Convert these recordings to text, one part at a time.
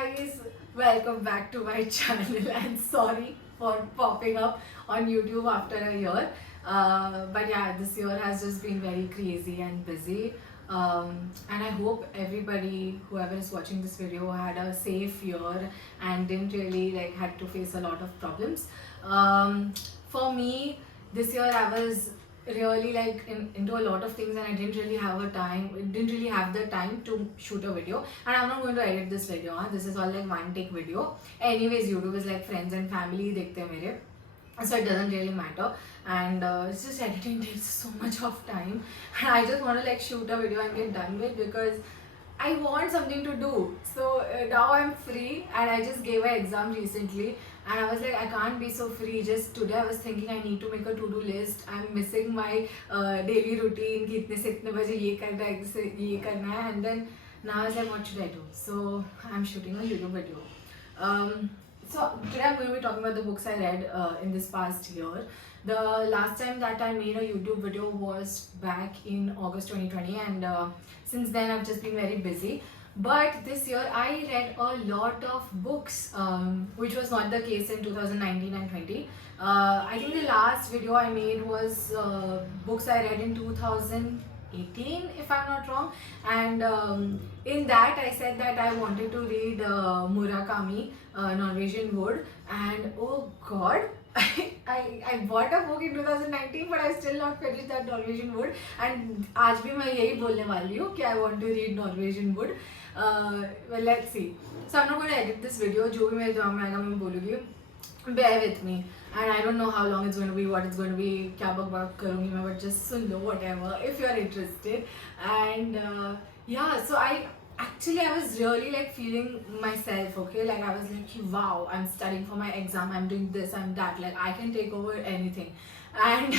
guys, welcome back to my channel and sorry for popping up on YouTube after a year. But yeah, this year has just been very crazy and busy. And I hope everybody, whoever is watching this video, had a safe year and didn't really had to face a lot of problems. For me, this year I was really into a lot of things and I didn't really have the time to shoot a video, and I'm not going to edit this video. This is all like one take video. Anyways, YouTube is like friends and family dekhte hain mere, so it doesn't really matter. And it's just editing takes so much of time and I just want to shoot a video and get done with, because I want something to do. So now I'm free and I just gave an exam recently and I was like, I can't be so free. Just today I was thinking I need to make a to-do list. I'm missing my daily routine कि इतने से इतने बजे ये करना है, इससे ये करना है, and then now I was like, what should I do? So I'm shooting a YouTube video. So today I'm going to be talking about the books I read in this past year. The last time that I made a YouTube video was back in August 2020, and since then I've just been very busy. But this year I read a lot of books, which was not the case in 2019 and 20. I think the last video I made was books I read in 2018, if I'm not wrong, and in that I said that I wanted to read Murakami, Norwegian Wood, and oh god, I bought a book in 2019 but I still not finished that Norwegian Wood, and आज भी मैं यही बोलने वाली हूँ कि I want to read Norwegian Wood. Well, let's see. So I'm not going to edit this video. जो भी मेरे दिमाग में आएगा मैं बोलूँगी. Bear with me, and I don't know how long it's going to be, what it's going to be, क्या बकवास करूँगी मैं, but just soon low whatever if you're interested. And yeah, so I was really feeling myself, okay, I was like, wow, I'm studying for my exam, I'm doing this, I'm that, I can take over anything. And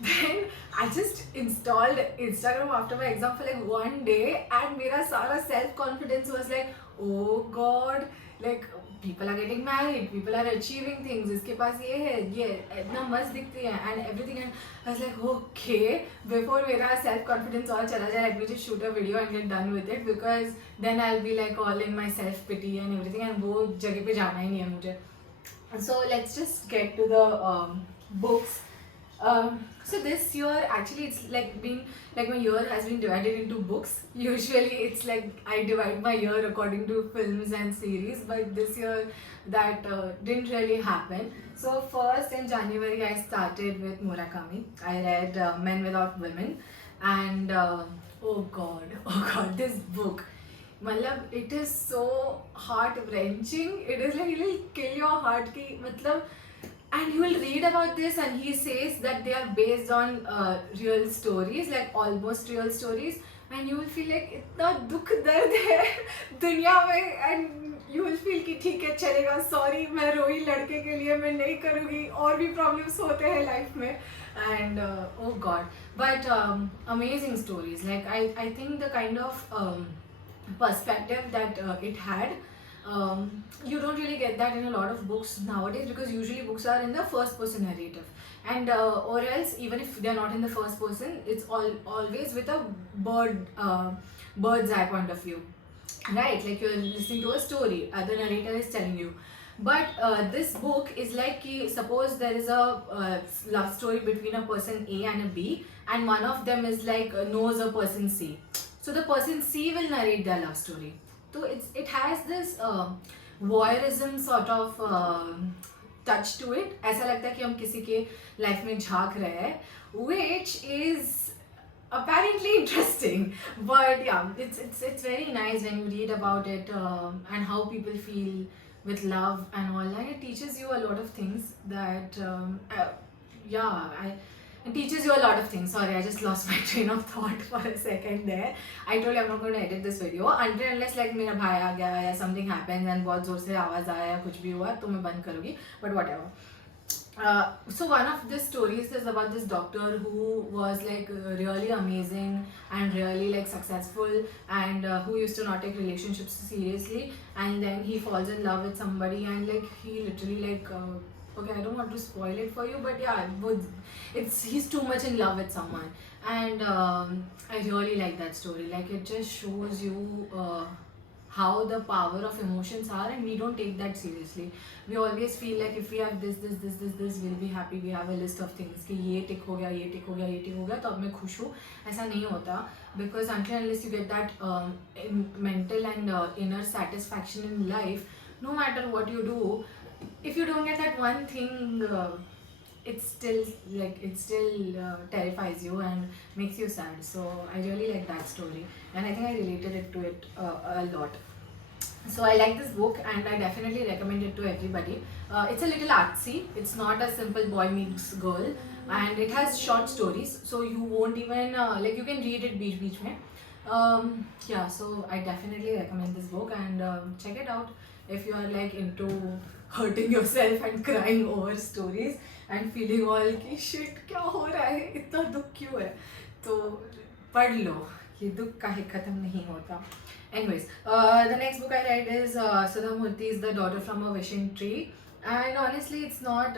then I just installed Instagram after my exam for one day, and mera sara self confidence was like, oh god, people are getting married, people are achieving things, इसके पास ये है, ये इतना मस्त दिखती है and everything. And I was like, okay, before मेरा self confidence all चला जाए, let me just shoot a video and get done with it, because then I'll be all in my self pity and everything, and वो जगह पे जाना ही नहीं है मुझे. So let's just get to the books. So this year actually it's been my year has been divided into books. Usually it's I divide my year according to films and series, but this year that didn't really happen. So first in January I started with Murakami. I read Men Without Women, and oh god, this book, मतलब it is so heart wrenching. It is it will kill your heart ki मतलब. And you will read about this and he says that they are based on real stories, almost real stories, and you will feel इतना दुख दर्द है दुनिया में, and you will feel कि ठीक है चलेगा, सॉरी मैं रोई लड़के के लिए, मैं नहीं करूँगी, और भी प्रॉब्लम्स होते हैं लाइफ में. And oh god, but amazing stories. I think the kind of perspective that it had, you don't really get that in a lot of books nowadays, because usually books are in the first person narrative, and or else even if they're not in the first person, it's always with a bird's eye point of view, right? You're listening to a story, the narrator is telling you. But this book is suppose there is a love story between a person A and a B, and one of them is knows a person C, so the person C will narrate their love story. So it has this voyeurism sort of touch to it. ऐसा लगता है कि हम किसी के life में झांक रहे हैं, which is apparently interesting. But yeah, it's very nice when you read about it and how people feel with love and all, and it teaches you a lot of things that it teaches you a lot of things. Sorry, I just lost my train of thought for a second there. I told you I'm not going to edit this video until unless मेरा भाई आ गया या something happens and बहुत जोर से आवाज़ आया या कुछ भी हुआ तो मैं बंद करूँगी, but whatever. So one of the stories is about this doctor who was really amazing and really successful, and who used to not take relationships seriously, and then he falls in love with somebody, and he literally okay, I don't want to spoil it for you, but yeah, he's too much in love with someone, and I really like that story. It just shows you how the power of emotions are, and we don't take that seriously. We always feel like if we have this we'll be happy. We have a list of things कि ये tick हो गया, ये tick हो गया, ये tick हो गया, तो अब मैं खुश हूँ. ऐसा नहीं होता, because until and unless you get that mental and inner satisfaction in life, no matter what you do, if you don't get that one thing, it's still terrifies you and makes you sad. So I really like that story, and I think I related it to it a lot. So I like this book and I definitely recommend it to everybody. It's a little artsy. It's not a simple boy meets girl, and it has short stories, so you won't even you can read it beach mein. Yeah, so I definitely recommend this book, and check it out if you are like into hurting yourself and crying over stories and feeling all कि shit क्या हो रहा है, इतना दुख क्यों है, तो पढ़ लो, ये दुख काहे खत्म नहीं होता. Anyways, the next book I read is Sudha Murthy's The Daughter from a Wishing Tree. And honestly, it's not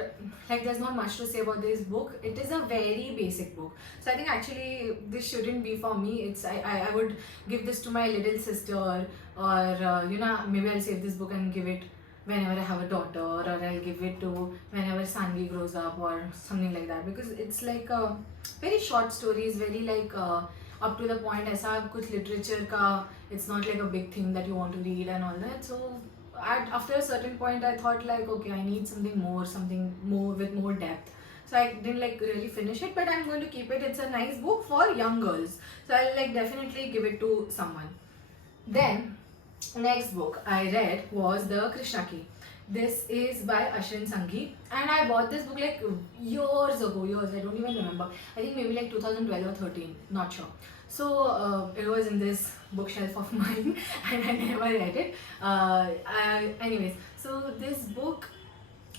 like there's not much to say about this book. It is a very basic book. So I think actually this shouldn't be for me. I would give this to my little sister, or maybe I'll save this book and give it whenever I have a daughter, or I'll give it to whenever Sanvi grows up or something like that, because it's like a very short stories, very like up to the point. ऐसा कुछ literature का, it's not like a big thing that you want to read and all that. So after a certain point I thought like, okay, I need something more with more depth. So I didn't like really finish it, but I'm going to keep it. It's a nice book for young girls, so I'll like definitely give it to someone. Then next book I read was The Krishna Key. This is by Ashwin Sanghi, and I bought this book like years ago. I don't even remember. I think maybe like 2012 or 13, not sure. So it was in this bookshelf of mine, and I never read it. Anyways, so this book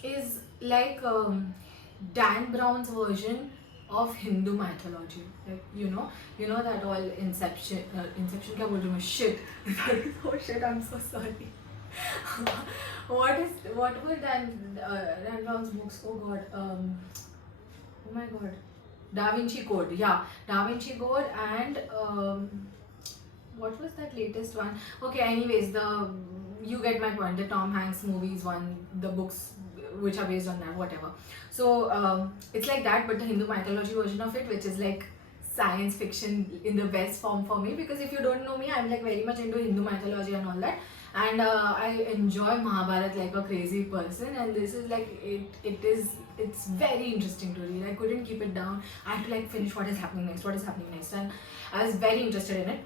is like Dan Brown's version of Hindu mythology. Like you know that all Inception. Inception क्या बोल रही हूँ मैं? Shit. Oh shit! I'm so sorry. What were Dan Brown's books? Oh god. Oh my god. Da Vinci Code. Yeah, Da Vinci Code, and what was that latest one? Okay, anyways, you get my point. The Tom Hanks movies one, the books which are based on that, whatever. So it's like that, but the Hindu mythology version of it, which is like science fiction in the best form for me, because if you don't know me, I'm like very much into Hindu mythology and all that, and I enjoy Mahabharata like a crazy person, and this is like it's very interesting to read. I couldn't keep it down. I had to like finish what is happening next, and I was very interested in it.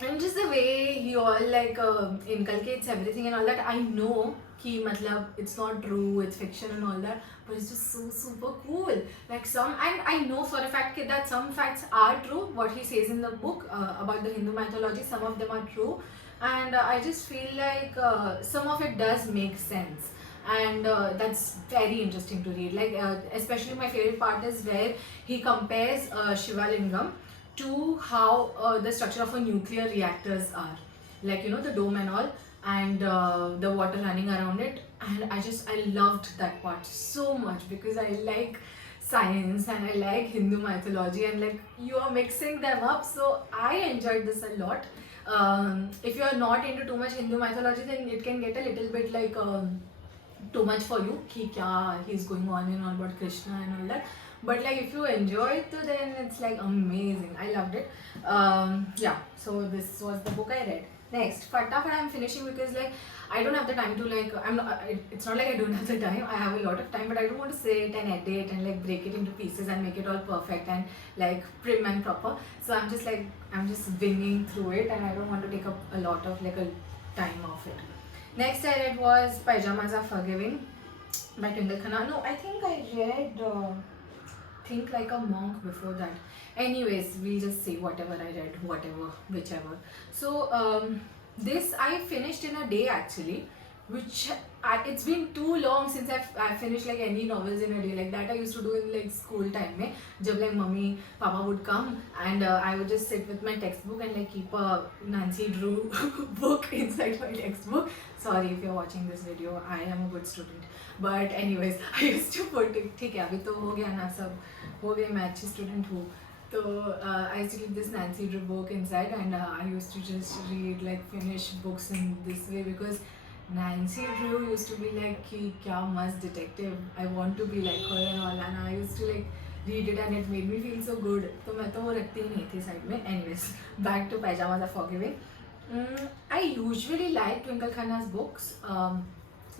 And just the way he all like inculcates everything and all that, I know कि मतलब it's not true, it's fiction and all that, but it's just so super cool. Like and I know for a fact that some facts are true, what he says in the book about the Hindu mythology, some of them are true, and I just feel like some of it does make sense, and that's very interesting to read. Like especially my favorite part is where he compares Shiva Lingam to how the structure of a nuclear reactors are, like the dome and all, and the water running around it. And I loved that part so much, because I like science and I like Hindu mythology, and like you are mixing them up, so I enjoyed this a lot. If you are not into too much Hindu mythology, then it can get a little bit like too much for you, कि क्या he's going on and on about Krishna and all that. But like if you enjoy it, then it's like amazing. I loved it. Yeah, so this was the book I read. Next, Fatafat I'm finishing, because like I don't have the time to like, it's not like I don't have the time, I have a lot of time, but I don't want to sit and edit and like break it into pieces and make it all perfect and like prim and proper. So I'm just winging through it, and I don't want to take up a lot of like a time of it. Next I read was Pyjamas Are Forgiving by Twinkle Khanna. No, I think I read Think Like a Monk before that. Anyways, we'll just say whatever I read, whichever. So this I finished in a day actually, which it's been too long since I finished like any novels in a day. Like that I used to do in like school time mein, jab like mummy papa would come, and I would just sit with my textbook and like keep a Nancy Drew book inside my textbook. Sorry if you're watching this video, I am a good student, but anyways I used to put it. ठीक है अभी तो हो गया ना सब, हो गए मैं अच्छी student हूँ, So I used to keep this Nancy Drew book inside, and I used to just read, like finish books in this way, because Nancy Drew used to be like कि क्या मस्त detective, I want to be like her and all, and I used to like read it and it made me feel so good. तो मैं तो वो रखती ही नहीं थी side में. Anyways, back to Pajamas Are Forgiving. I usually like Twinkle Khanna's books.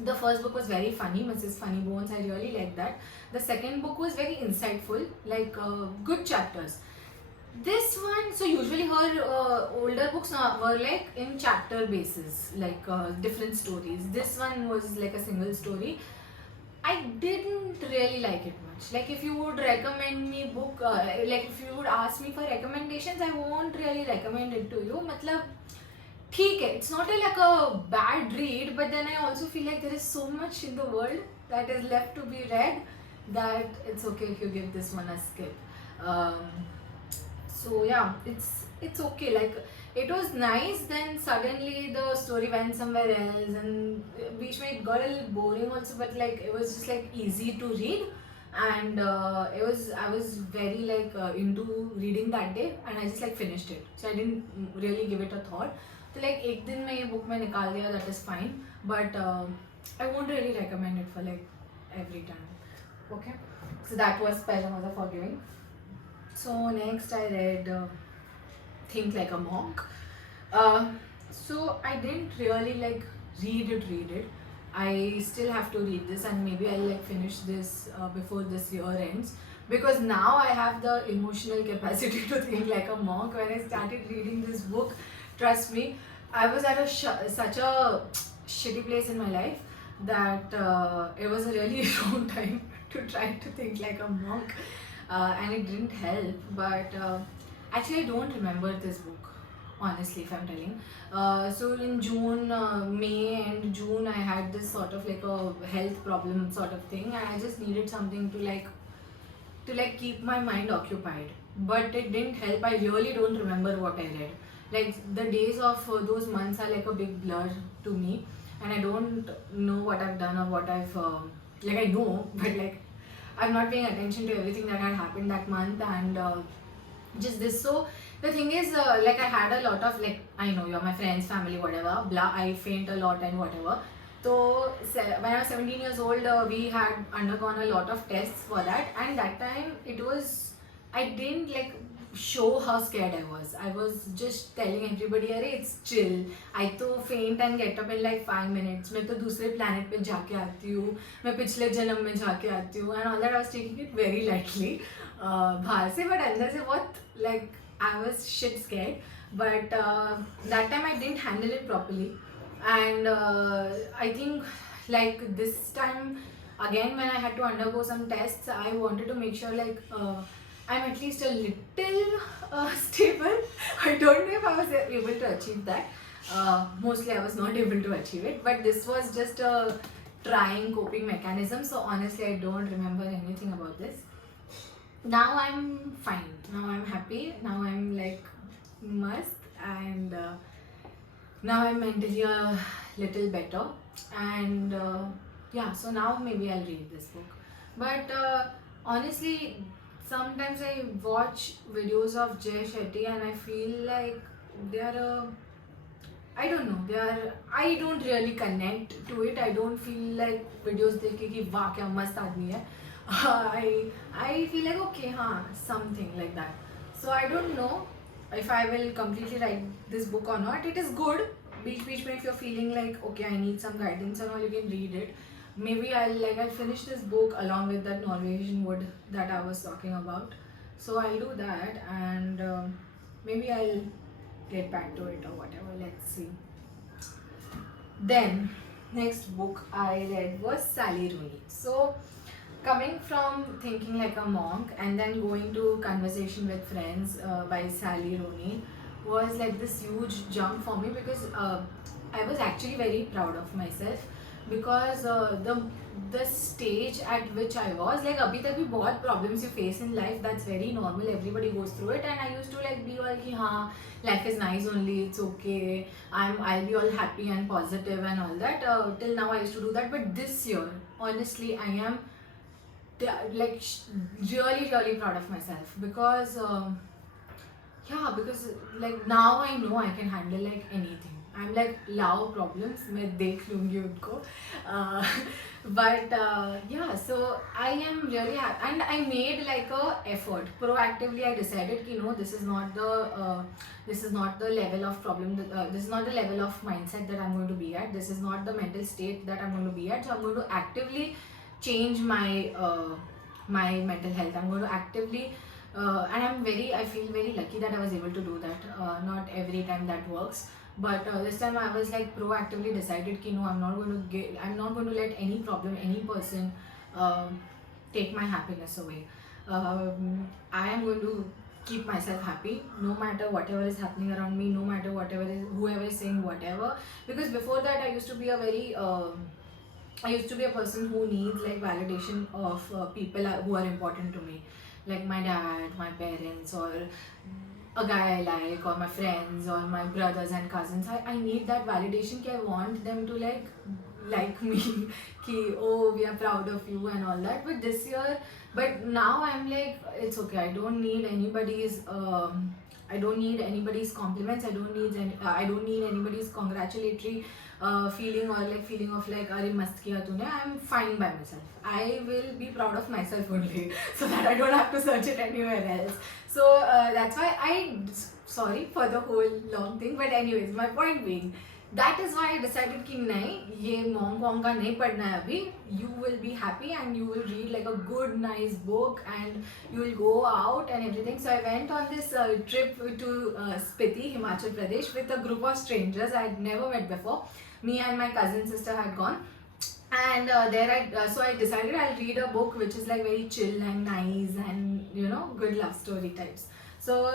The first book was very funny, Mrs. Funny Bones. I really liked that. The second book was very insightful, like good chapters. This one, so usually her older books were like in chapter basis, like different stories. This one was like a single story. I didn't really like it much. Like if you would recommend me book, like if you would ask me for recommendations, I won't really recommend it to you. मतलब ठीक है, it's not like a bad read, but then I also feel like there is so much in the world that is left to be read that it's okay if you give this one a skip. So yeah, it's okay. Like it was nice. Then suddenly the story went somewhere else, and बीच में it got a little boring also. But like it was just like easy to read, and I was very like into reading that day, and I just like finished it. So I didn't really give it a thought. तो like एक दिन में ये book मैं निकाल दिया, that is fine. But I won't really recommend it for like every time. Okay, so that was Pajamas Are Forgiving. So next I read Think Like a Monk. So I didn't really like read it. I still have to read this, and maybe I'll like finish this before this year ends, because now I have the emotional capacity to think like a monk. When I started reading this book, trust me, I was at such a shitty place in my life that it was a really wrong time to try to think like a monk, and it didn't help. But actually, I don't remember this book, honestly, if I'm telling. So in June, May and June, I had this sort of like a health problem sort of thing, and I just needed something to like keep my mind occupied. But it didn't help. I really don't remember what I read. Like the days of those months are like a big blur to me, and I don't know what I've done or what I've like I know, but like I'm not paying attention to everything that had happened that month, and just this. So the thing is, like I had a lot of like, I know you're my friends, family, whatever, blah. I faint a lot and whatever. So when I was 17 years old, we had undergone a lot of tests for that, and that time it was, I didn't like show how scared I was. I was just telling everybody, अरे it's chill. I तो faint and get up in like 5 minutes. मैं तो दूसरे planet पे जाके आती हूँ. मैं पिछले जन्म में जाके आती हूँ. And all that, I was taking it very lightly. बाहर से, but अंदर से बहुत like I was shit scared. But that time I didn't handle it properly. And I think like this time again, when I had to undergo some tests, I wanted to make sure like I'm at least a little stable. I don't know if I was able to achieve that. Mostly I was not able to achieve it, but this was just a trying coping mechanism. So honestly, I don't remember anything about this. Now I'm fine. Now I'm happy. Now I'm like must, and now I'm mentally a little better. And yeah, so now maybe I'll read this book. But honestly, sometimes I watch videos of Jay Shetty and I feel like they are I don't know, I don't really connect to it. I don't feel like videos देख कि वाह क्या मस्त आदमी है. I feel like okay, something like that. So I don't know if I will completely write this book or not. It is good. Beach mein, if you're feeling like okay, I need some guidance and all, you can read it. Maybe I'll finish this book along with that Norwegian Wood that I was talking about. So I'll do that, and maybe I'll get back to it or whatever. Let's see. Then next book I read was Sally Rooney. So coming from Thinking Like a Monk and then going to Conversation with Friends by Sally Rooney was like this huge jump for me, because I was actually very proud of myself, because the stage at which I was, like अभी तक भी बहुत problems you face in life, that's very normal, everybody goes through it, and I used to like be all कि हाँ life is nice only, it's okay, I'll be all happy and positive and all that. Till now I used to do that, but this year honestly I am like really proud of myself because yeah, because like now I know I can handle like anything. I'm like लाओ problems मैं देख लूँगी उनको uh, but yeah, so I am really happy and I made like a effort proactively. I decided कि no, this is not the level of problem this is not the level of mindset that I'm going to be at. This is not the mental state that I'm going to be at. So I'm going to actively change my mental health. I'm going to actively and I feel very lucky that I was able to do that. Not every time that works, but this time I was like proactively decided कि no, I'm not going to let any problem, any person take my happiness away. I am going to keep myself happy no matter whatever is happening around me, no matter whoever is saying whatever. Because before that I used to be a very I used to be a person who needs like validation of people who are important to me, like my dad, my parents, or a guy I like, or my friends, or my brothers and cousins. I need that validation. I want them to like me, ki oh, we are proud of you and all that. But now I'm like, it's okay. I don't need anybody's compliments. I don't need anybody's congratulatory feeling or like feeling of like अरे मस्त किया तूने. I'm fine by myself. I will be proud of myself only so that I don't have to search it anywhere else. So that's why sorry for the whole long thing, but anyways, my point being, that is why I decided कि नहीं, ये mom का नहीं पढ़ना है अभी. You will be happy and you will read like a good nice book and you will go out and everything. So I went on this trip to Spiti, Himachal Pradesh, with a group of strangers I had never met before. Me and my cousin sister had gone, and so I decided I'll read a book which is like very chill and nice and good love story types. So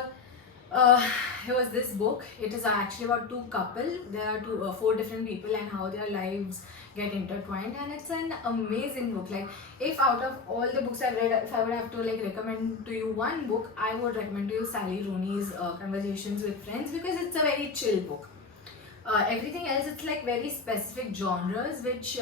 it was this book. It is actually about two couple. There are four different people and how their lives get intertwined, and it's an amazing book. Like, if out of all the books I've read, if I would have to like recommend to you one book, I would recommend to you Sally Rooney's Conversations with Friends, because it's a very chill book. Everything else, it's like very specific genres which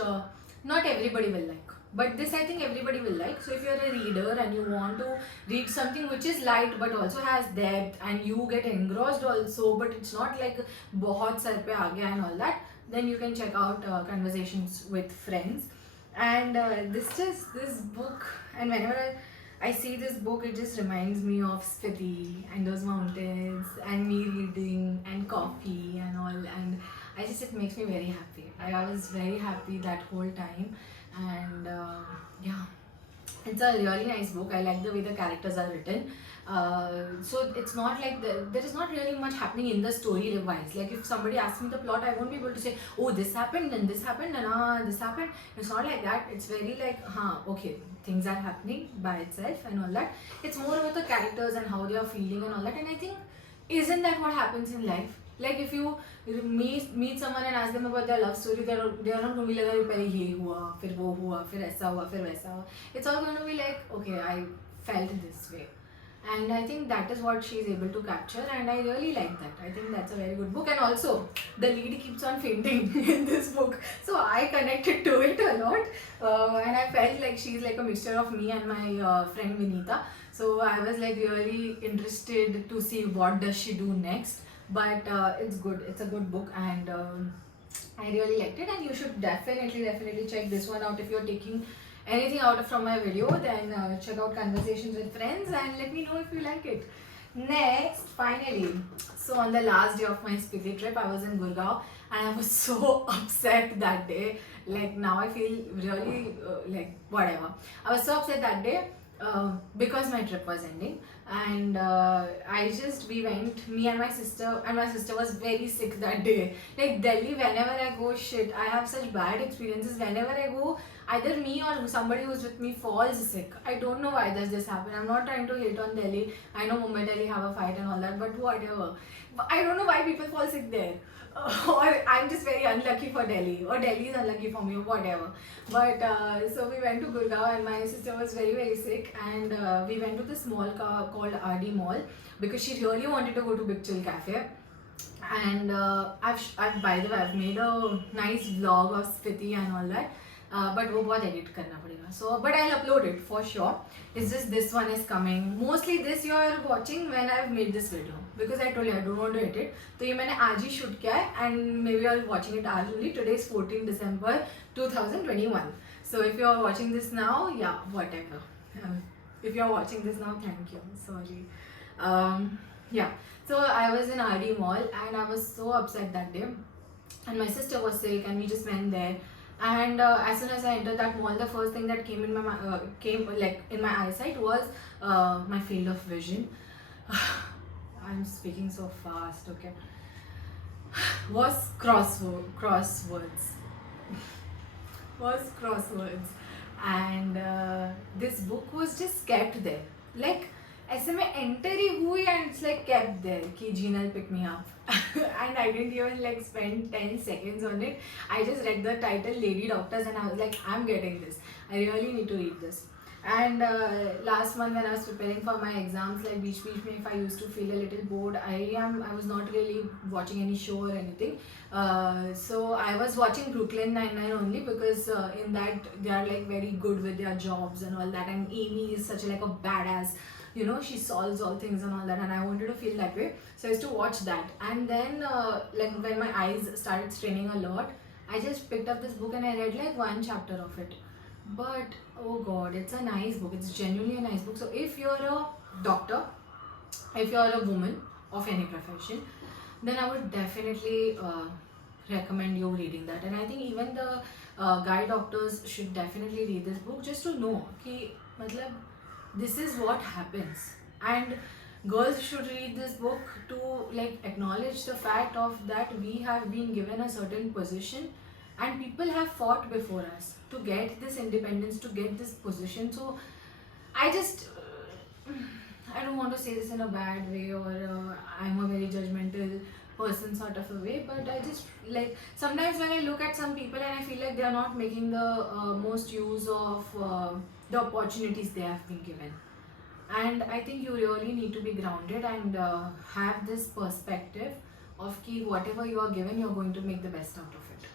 not everybody will like, but this I think everybody will like. So if you're a reader and you want to read something which is light but also has depth and you get engrossed also, but it's not like बहुत sir पे आ गया and all that, then you can check out Conversations with Friends. And this book, and whenever I see this book, it just reminds me of Spiti and those mountains and me reading and coffee and all, and it makes me very happy. I was very happy that whole time, and yeah, it's a really nice book. I like the way the characters are written. So it's not like there is not really much happening in the story wise. Like, if somebody asks me the plot, I won't be able to say, oh, this happened and this happened and this happened. It's not like that. It's very like, okay, things are happening by itself and all that. It's more about the characters and how they are feeling and all that. And I think, isn't that what happens in life? Like, if you meet someone and ask them about their love story, they are not going to be like, पहले ये हुआ, फिर वो हुआ, फिर ऐसा हुआ, फिर वैसा हुआ. It's all going to be like, okay, I felt this way. And I think that is what she is able to capture, and I really like that. I think that's a very good book. And also, the lead keeps on fainting in this book, so I connected to it a lot, and I felt like she's like a mixture of me and my friend Vinita. So I was like really interested to see what does she do next. But it's good. It's a good book, and I really liked it. And you should definitely check this one out if you're taking anything out from my video. Then check out Conversations with Friends and let me know if you like it. Next, finally, so on the last day of my Spiti trip, I was in Gurgaon and I was so upset that day. Like, now I feel really like whatever. I was so upset that day because my trip was ending, and we went, me and my sister was very sick that day. Like, Delhi, whenever I go, I have such bad experiences. Whenever I go, either me or somebody who's with me falls sick. I don't know why does this happen. I'm not trying to hate on Delhi. I know Mumbai, Delhi have a fight and all that, but whatever. I don't know why people fall sick there. Or I'm just very unlucky for Delhi, or Delhi is unlucky for me, or whatever. But so we went to Gurgaon and my sister was very sick, and we went to this mall called RD Mall because she really wanted to go to Big Chill Cafe. And I've by the way, I've made a nice vlog of Spiti and all that. But वो बहुत edit करना पड़ेगा. So but I'll upload it for sure. It's just this one is coming. Mostly this you are watching when I've made this video because I told you I don't want to edit. तो ये मैंने आज ही shoot किया है and maybe you are watching it आज only. Today is 14 December 2021. So if you are watching this now, yeah, whatever. If you are watching this now, thank you. Sorry. Yeah. So I was in RD Mall and I was so upset that day. And my sister was sick and we just went there. And as soon as I entered that mall, the first thing that came in my eyesight was my field of vision. I'm speaking so fast, okay. Was crosswords. Was crosswords. And this book was just kept there. Like ऐसे में enter ही हुई and it's like kept there कि Gina pick me up. And I didn't even like spend 10 seconds on it. I just read the title Lady Doctors and I was like, I'm getting this. I really need to read this. And last month when I was preparing for my exams, like beach mein, if I used to feel a little bored, I was not really watching any show or anything. So I was watching Brooklyn Nine-Nine only because in that they are like very good with their jobs and all that. And Amy is such like a badass. You know, she solves all things and all that, and I wanted to feel that way, so I used to watch that. And then like when my eyes started straining a lot, I just picked up this book and I read like one chapter of it. But oh god, it's a nice book. It's genuinely a nice book. So if you're a doctor, if you're a woman of any profession, then I would definitely recommend you reading that. And I think even the guy doctors should definitely read this book just to know कि मतलब this is what happens. And girls should read this book to like acknowledge the fact of that we have been given a certain position and people have fought before us to get this independence, to get this position. So I just I don't want to say this in a bad way or I'm a very judgmental person sort of a way, but I just like sometimes when I look at some people and I feel like they are not making the most use of the opportunities they have been given. And I think you really need to be grounded and have this perspective of ki whatever you are given, you are going to make the best out of it.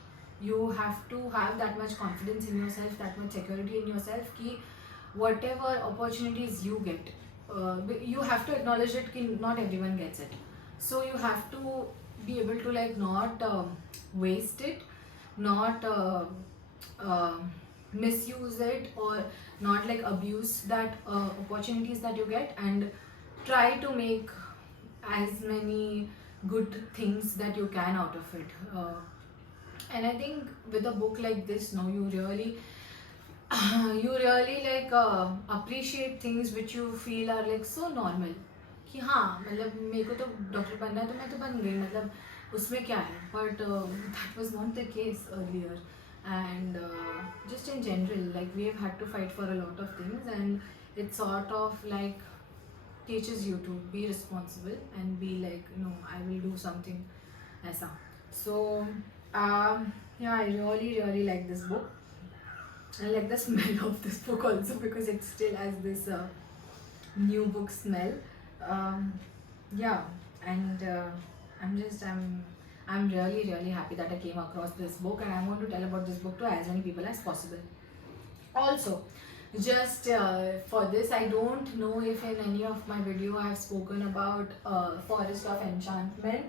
You have to have that much confidence in yourself, that much security in yourself ki whatever opportunities you get, you have to acknowledge that ki not everyone gets it. So you have to be able to like not waste it, not misuse it, or not like abuse that opportunities that you get, and try to make as many good things that you can out of it. And I think with a book like this, no, you really like appreciate things which you feel are like so normal. कि हाँ मतलब मेरे को तो doctor बनना है तो मैं तो बन गई, मतलब उसमें क्या है. But that was not the case earlier. And just in general, like we have had to fight for a lot of things, and it sort of like teaches you to be responsible and be like, no, I will do something aisa. So yeah, I really like this book. I like the smell of this book also because it still has this new book smell. Yeah, and I'm really happy that I came across this book, and I want to tell about this book to as many people as possible. Also, just for this, I don't know if in any of my video I have spoken about Forest of Enchantment,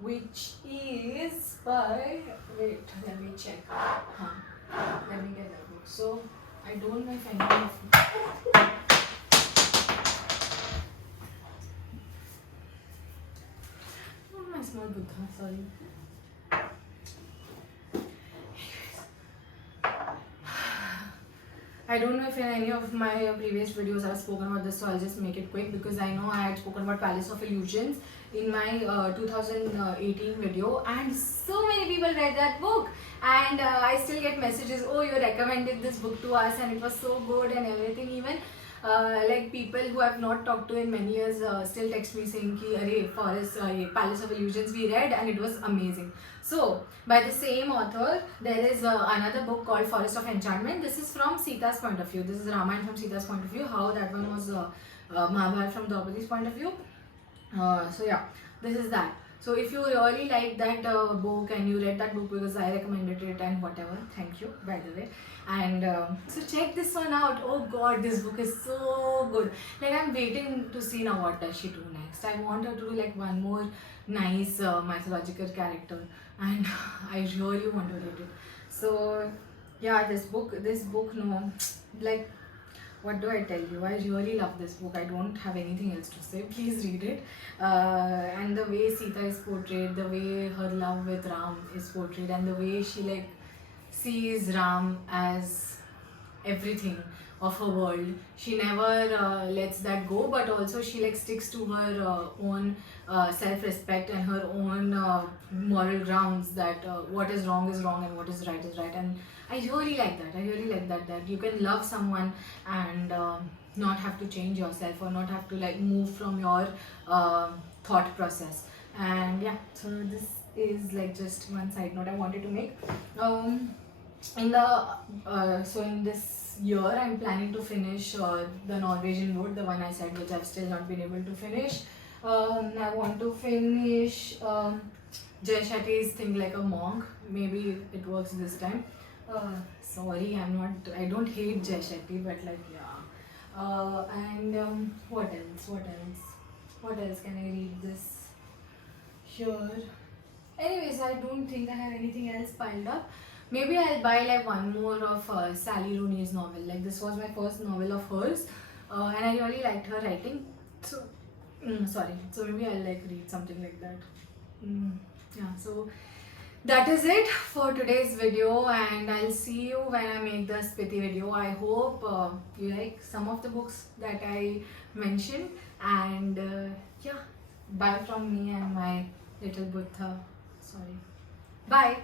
which is by, wait, let me check. Let me get that book. So I don't know if any of my small Buddha, sorry. I don't know if in any of my previous videos I've spoken about this, so I'll just make it quick because I know I had spoken about Palace of Illusions in my 2018 video, and so many people read that book, and I still get messages, oh, you recommended this book to us and it was so good and everything. Even like people who have not talked to in many years still text me saying ki arey Palace of Illusions we read and it was amazing. So by the same author, there is another book called Forest of Enchantment. This is from Sita's point of view. This is Ramayana from Sita's point of view, how that one was Mahabharata from Draupadi's point of view. So yeah, this is that. So if you really like that book and you read that book because I recommended it and whatever, thank you by the way. And so check this one out. Oh god, this book is so good. Like I'm waiting to see now what does she do next. I want her to do like one more nice mythological character, and I really want to read it. So yeah, this book, no, like what do I tell you? I really love this book. I don't have anything else to say. Please read it. And the way Sita is portrayed, the way her love with Ram is portrayed, and the way she like sees Ram as everything of her world. She never lets that go, but also she like sticks to her own self-respect and her own moral grounds, that what is wrong and what is right. And I really like that. I really like that you can love someone and not have to change yourself, or not have to like move from your thought process. And yeah, so this is like just one side note I wanted to make. In the so in this year I'm planning to finish the Norwegian Wood, the one I said, which I've still not been able to finish. I want to finish Jay Shetty's Think Like a Monk. Maybe it works this time. Sorry, I don't hate Jay Shetty, but like yeah. And what else can I read this here? Anyways, I don't think I have anything else piled up. Maybe I'll buy like one more of Sally Rooney's novel. Like this was my first novel of hers, and I really liked her writing. So, sorry. So maybe I'll like read something like that. Yeah. So that is it for today's video, and I'll see you when I make the Spiti video. I hope you like some of the books that I mentioned, and yeah, bye from me and my little Buddha. Sorry. Bye.